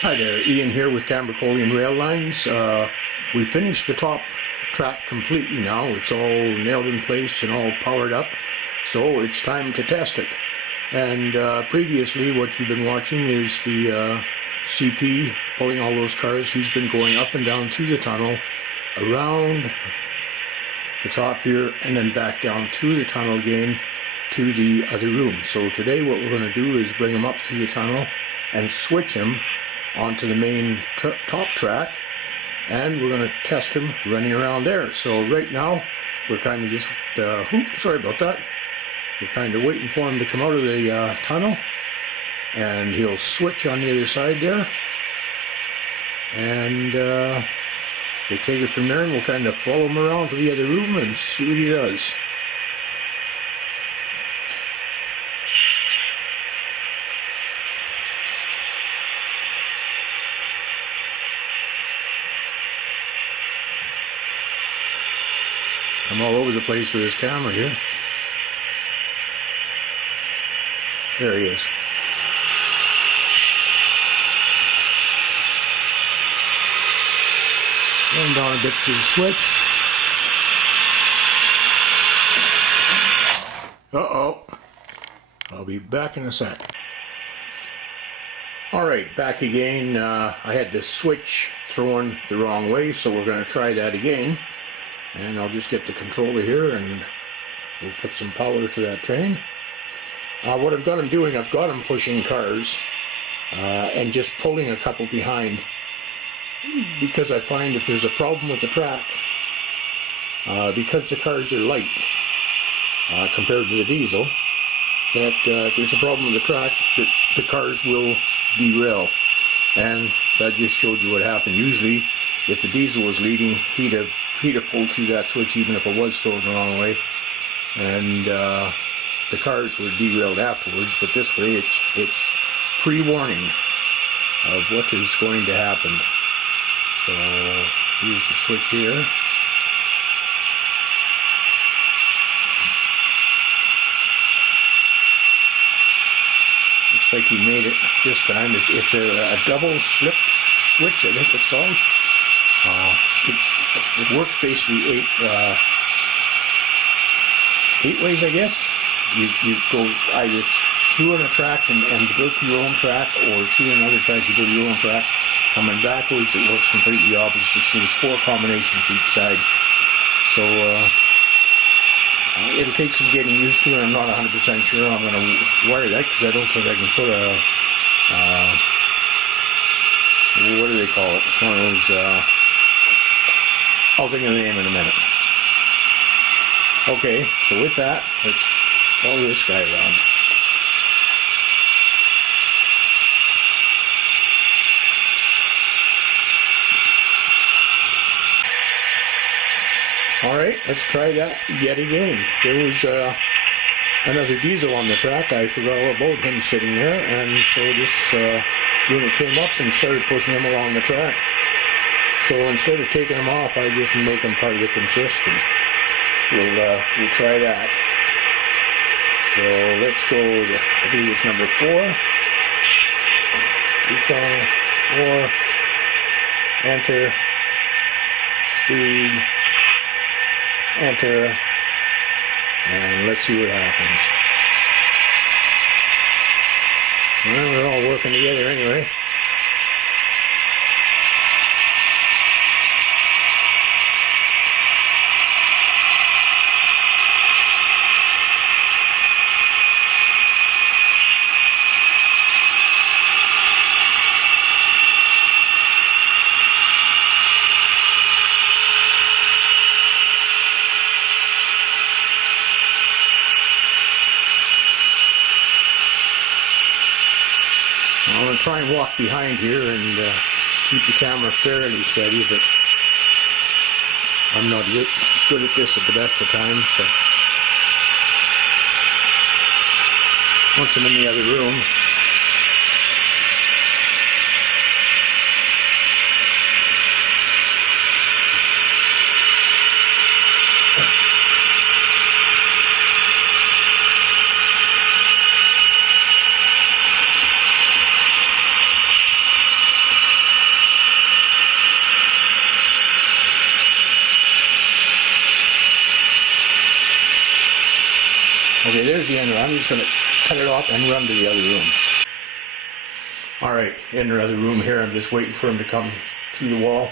Hi there, Ian here with Cambracolian Rail Lines. We finished the top track completely now. It's all nailed in place and all powered up, so it's time to test it. And previously what you've been watching is the CP pulling all those cars. He's been going up and down through the tunnel, around the top here, and then back down through the tunnel again to the other room. So today what we're going to do is bring him up through the tunnel and switch him onto the main top track, and we're going to test him running around there. So right now we're kind of just sorry about that, we're kind of waiting for him to come out of the tunnel, and he'll switch on the other side there, and we'll take it from there, and we'll kind of follow him around to the other room and see what he does. I'm all over the place with his camera here. There he is. Slowing down a bit for the switch. Uh-oh. I'll be back in a sec. Alright, back again. I had the switch thrown the wrong way, so we're going to try that again. And I'll just get the controller here and we'll put some power to that train. What I've got him doing, I've got him pushing cars and just pulling a couple behind, because I find if there's a problem with the track, because the cars are light compared to the diesel, that if there's a problem with the track, the cars will derail. And that just showed you what happened. Usually if the diesel was leading, he'd have pulled through that switch even if it was thrown the wrong way, and the cars were derailed afterwards. But this way it's pre-warning of what is going to happen. So here's the switch here. Looks like he made it this time. It's a double slip switch, I think it's called. It works basically eight ways, I guess. You go either through on a track and go to your own track, or through another track to go to your own track. Coming backwards, it works completely opposite. So there's 4 combinations each side. So it'll take some getting used to, and I'm not 100% sure I'm going to wire that, because I don't think I can put a what do they call it? One of those. I'll think of the name in a minute. Okay, so with that, let's follow this guy around. Alright, let's try that yet again. There was another diesel on the track. I forgot all about him sitting there, and so this unit came up and started pushing him along the track. So instead of taking them off, I just make them part of the consistent. We'll try that. So let's go to, I believe it's number 4. Recall 4. Enter. Speed. Enter. And let's see what happens. Well, we're all working together anyway. I'm going to try and walk behind here and keep the camera fairly steady, but I'm not good at this at the best of times. So once I'm in the other room, here's the end. I'm just going to cut it off and run to the other room. Alright, in the other room here, I'm just waiting for him to come through the wall.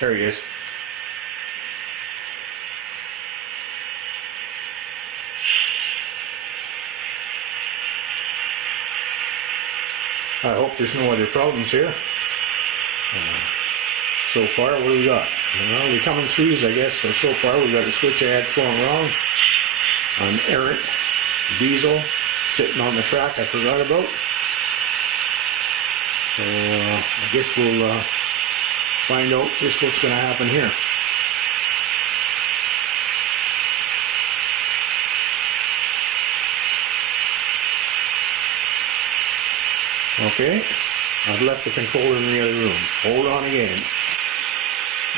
There he is. I hope there's no other problems here. So far, what do we got? Well, we come in threes, I guess. So far, we got a switch I had thrown wrong. An errant diesel sitting on the track I forgot about. So I guess we'll find out just what's going to happen here. Okay, I've left the controller in the other room. Hold on again.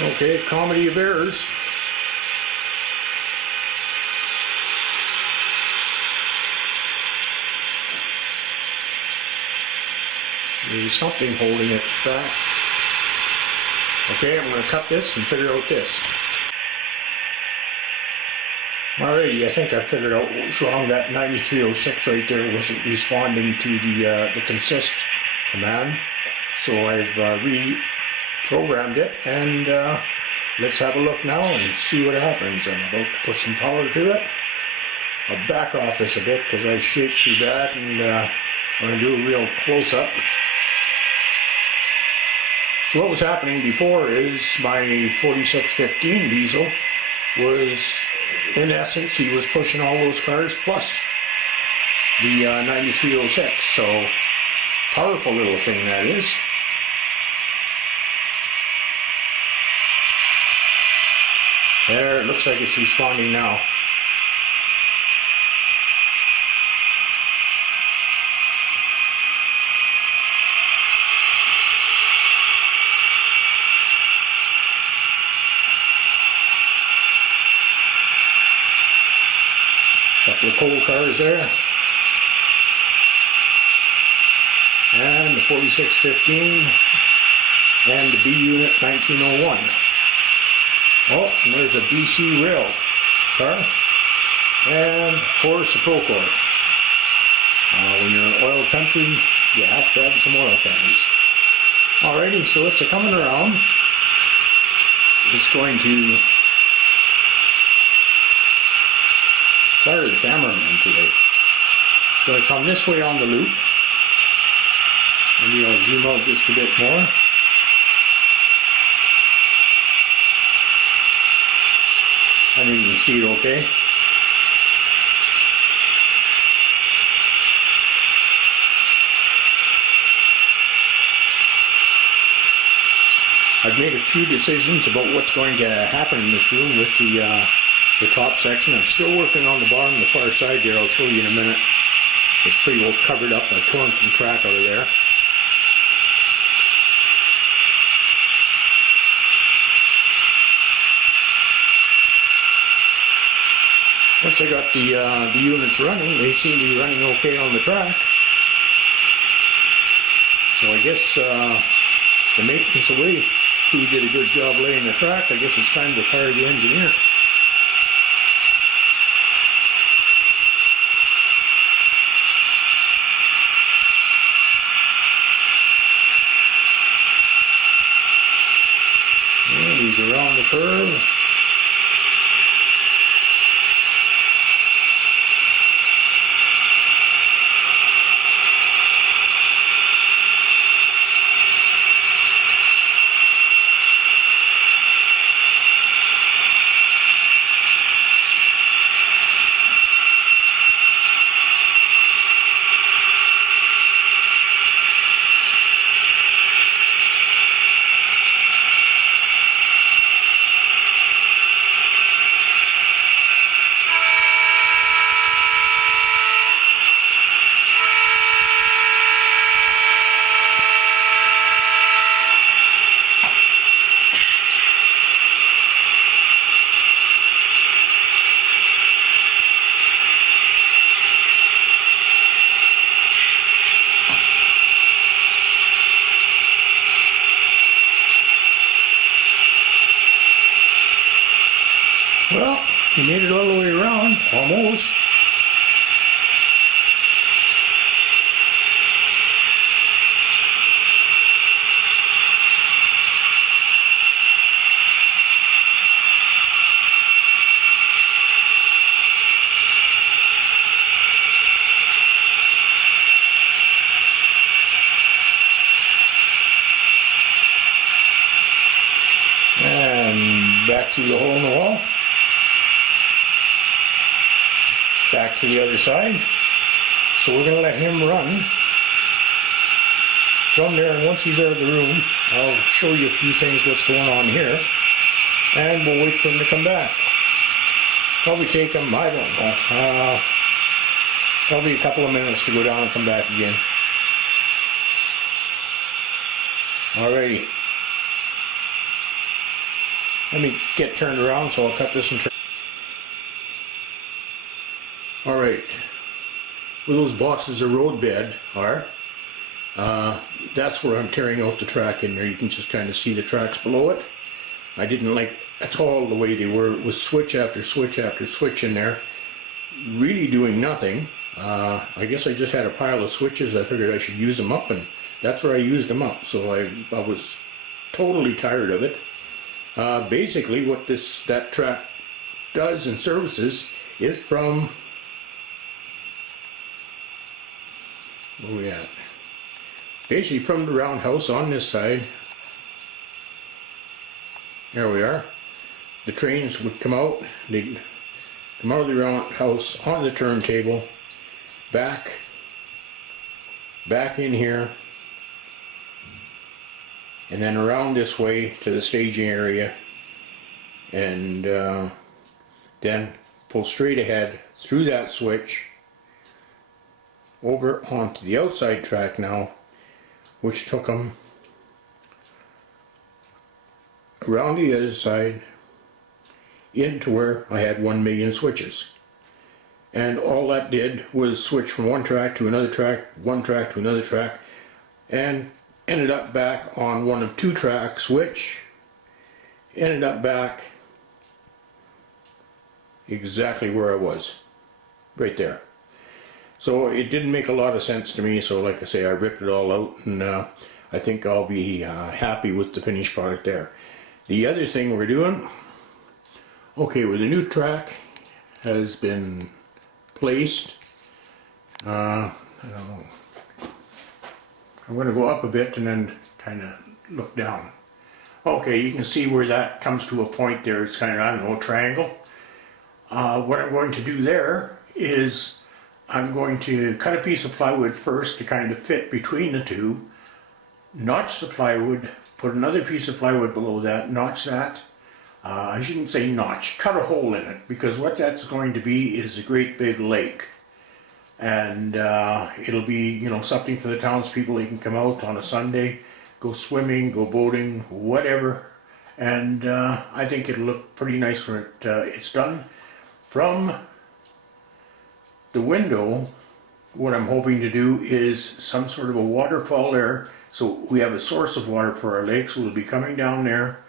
Okay, comedy of errors. There's something holding it back. Okay, I'm going to cut this and figure out this. Alrighty, I think I figured out what was wrong. That 9306 right there wasn't responding to the consist command. So I've reprogrammed it, and let's have a look now and see what happens. I'm about to put some power to it. I'll back off this a bit because I shake too bad, and I'm going to do a real close-up. So what was happening before is my 4615 diesel was, in essence, he was pushing all those cars plus the 9306. So powerful little thing that is. There, it looks like it's responding now. Couple of coal cars there. And the 4615 and the B unit 1901. Oh, and there's a BC rail car. And of course a Procore. When you're in oil country, you have to have some oil cans. Alrighty, so it's coming around. It's going to fire the cameraman today. It's going to come this way on the loop. Maybe I'll zoom out just a bit more. I think you can see it okay. I've made a few decisions about what's going to happen in this room with the top section. I'm still working on the bottom, the far side there. I'll show you in a minute. It's pretty well covered up. I've torn some track out of there. Once I got the units running, they seem to be running okay on the track. So I guess the maintenance away crew did a good job laying the track. I guess it's time to fire the engineer. And he's around the curve. Well, he made it all the way around, almost. back through the hole in the wall, back to the other side. So we're going to let him run from there, and once he's out of the room, I'll show you a few things what's going on here, and we'll wait for him to come back. Probably take him, I don't know, probably a couple of minutes to go down and come back again. Alrighty. Let me get turned around, so I'll cut this and turn. Alright. Where those boxes of road bed are, that's where I'm tearing out the track in there. You can just kind of see the tracks below it. I didn't like at all the way they were. It was switch after switch after switch in there, really doing nothing. I guess I just had a pile of switches. I figured I should use them up, and that's where I used them up. So I was totally tired of it. Basically what that track does and services is from, where are we at? Basically from the roundhouse on this side. There we are. The trains would come out, they'd come out of the roundhouse on the turntable, back in here, and then around this way to the staging area, and then pull straight ahead through that switch over onto the outside track now, which took them around the other side into where I had 1 million switches. And all that did was switch from one track to another track, one track to another track, and ended up back on one of two tracks, which ended up back exactly where I was, right there. So it didn't make a lot of sense to me, so like I say, I ripped it all out, and I think I'll be happy with the finished product there. The other thing we're doing, okay, where the new track has been placed, I don't know, I'm going to go up a bit and then kind of look down. Okay, you can see where that comes to a point there. It's kind of, I don't know, a triangle. What I'm going to do there is I'm going to cut a piece of plywood first to kind of fit between the two, notch the plywood, put another piece of plywood below that, notch that. I shouldn't say notch, cut a hole in it, because what that's going to be is a great big lake. And it'll be, you know, something for the townspeople. They can come out on a Sunday, go swimming, go boating, whatever. And I think it'll look pretty nice when it's done. From the window, what I'm hoping to do is some sort of a waterfall there. So we have a source of water for our lake, so we'll be coming down there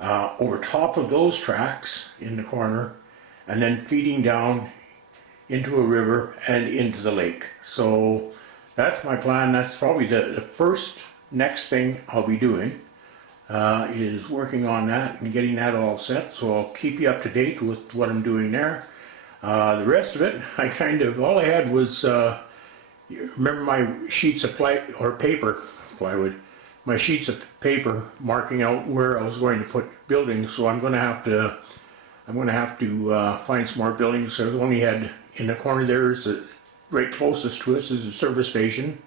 over top of those tracks in the corner, and then feeding down into a river and into the lake. So that's my plan. That's probably the first next thing I'll be doing, is working on that and getting that all set. So I'll keep you up to date with what I'm doing there. The rest of it, I kind of, all I had was, remember my sheets of plywood, my sheets of paper marking out where I was going to put buildings. So I'm going to have to find some more buildings. So I only had in the corner there is right closest to us is a service station.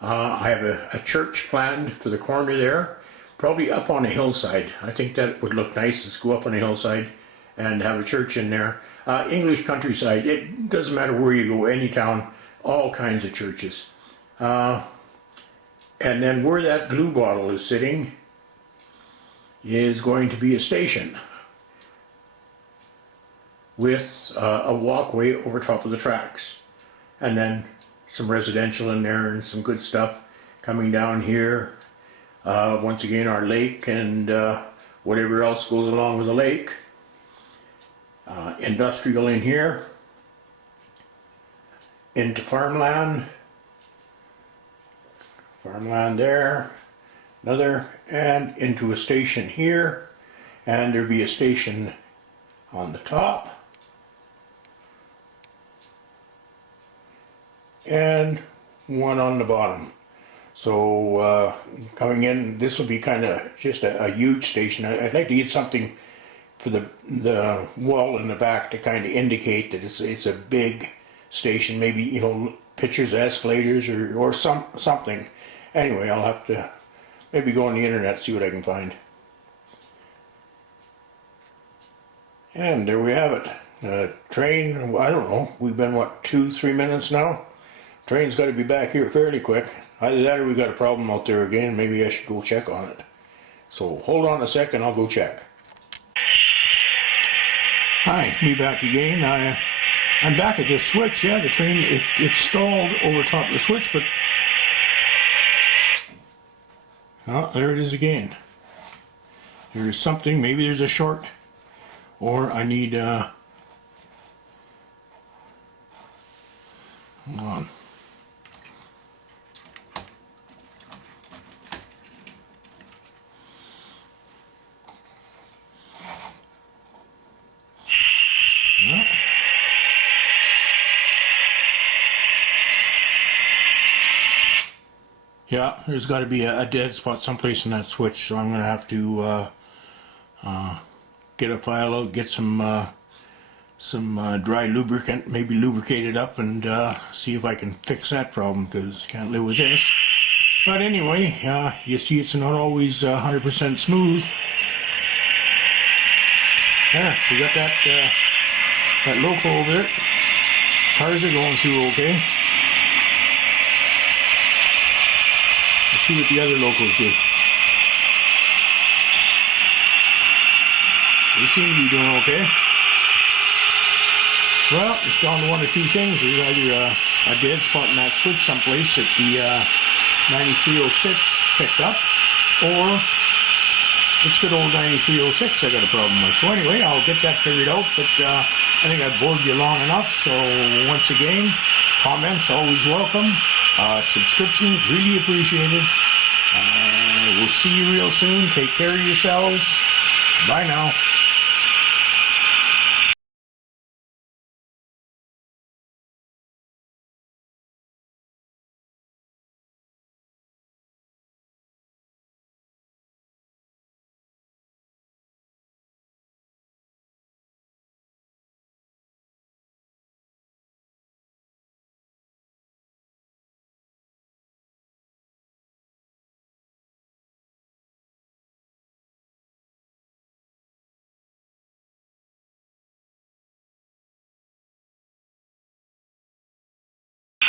I have a church planned for the corner there, probably up on a hillside. I think that would look nice, is go up on a hillside and have a church in there. English countryside, it doesn't matter where you go, any town, all kinds of churches. And then where that glue bottle is sitting is going to be a station with a walkway over top of the tracks, and then some residential in there and some good stuff coming down here. Once again, our lake and whatever else goes along with the lake. Industrial in here, into farmland there, another, and into a station here, and there'll be a station on the top, and one on the bottom. So coming in, this will be kind of just a huge station. I'd like to get something for the wall in the back to kind of indicate that it's a big station. Maybe, you know, pictures of escalators or something. Anyway, I'll have to maybe go on the internet, see what I can find. And there we have it. Train, I don't know, we've been what, 2-3 minutes now? Train's got to be back here fairly quick. Either that or we got a problem out there again. Maybe I should go check on it. So hold on a second, I'll go check. Hi, me back again. I'm back at this switch. Yeah, the train, it stalled over top of the switch, but oh, there it is again. There's something, maybe there's a short, or I need, hold on. No. Yeah, there's got to be a dead spot someplace in that switch, so I'm going to have to get a file out, get some dry lubricant, maybe lubricate it up, and see if I can fix that problem, because can't live with this. But anyway, you see it's not always 100% smooth. Yeah, we got that local over there. Cars are going through okay. Let's see what the other locals do. They seem to be doing okay. Well, it's down to one or two things. There's either a dead spot in that switch someplace that the 9306 picked up, or it's good old 9306 I got a problem with. So anyway, I'll get that figured out, but I think I've bored you long enough. So once again, comments always welcome. Subscriptions really appreciated. We'll see you real soon. Take care of yourselves. Bye now.